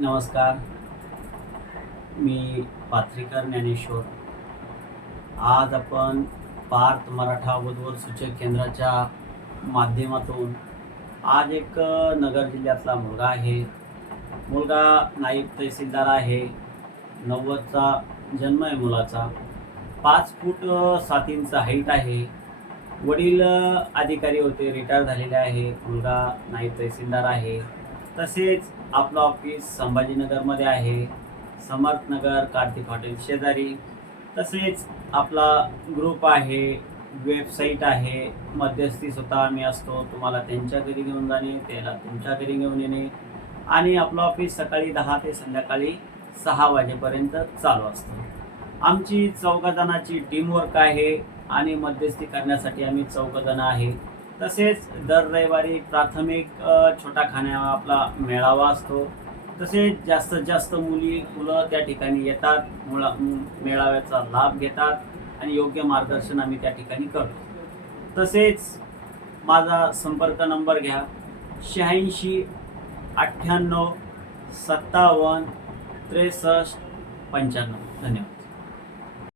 नमस्कार. मी पाथरीकर ज्ञानेश्वर. आज आपण पार्थ मराठा वधूवर सूचक केंद्राच्या माध्यमातून आज एक नगर जिल्ह्यातला मुलगा आहे. मुलगा नायब तहसीलदार आहे. 90चा जन्म आहे मुलाचा. 5 फूट 7 इंच हाईट आहे. वडील अधिकारी होते, रिटायर झालेले आहे. मुलगा नायब तहसीलदार आहे. तसेच आपलं ऑफिस संभाजीनगरमध्ये आहे, समर्थनगर कार्तिक हॉटेल शेजारी. तसेच आपला ग्रुप आहे, वेबसाईट आहे. मध्यस्थी स्वतः आम्ही असतो. तुम्हाला त्यांच्या घरी घेऊन जाणे, त्याला तुमच्या घरी घेऊन येणे. आणि आपलं ऑफिस सकाळी 10 ते संध्याकाळी 6 वाजेपर्यंत चालू असतं. आमची 4 जणांची टीमवर्क आहे आणि मध्यस्थी करण्यासाठी आम्ही 4 जण आहे. तसेच दर रविवारी प्राथमिक छोटा खाण्या आपला मेळावा असतो. तसेच जास्तीत जास्त मुलं त्या ठिकाणी येतात, मेळाव्याचा लाभ घेतात आणि योग्य मार्गदर्शन आम्ही त्या ठिकाणी करतो. तसेच माझा संपर्क नंबर घ्या, 86 98 57 63 95. धन्यवाद.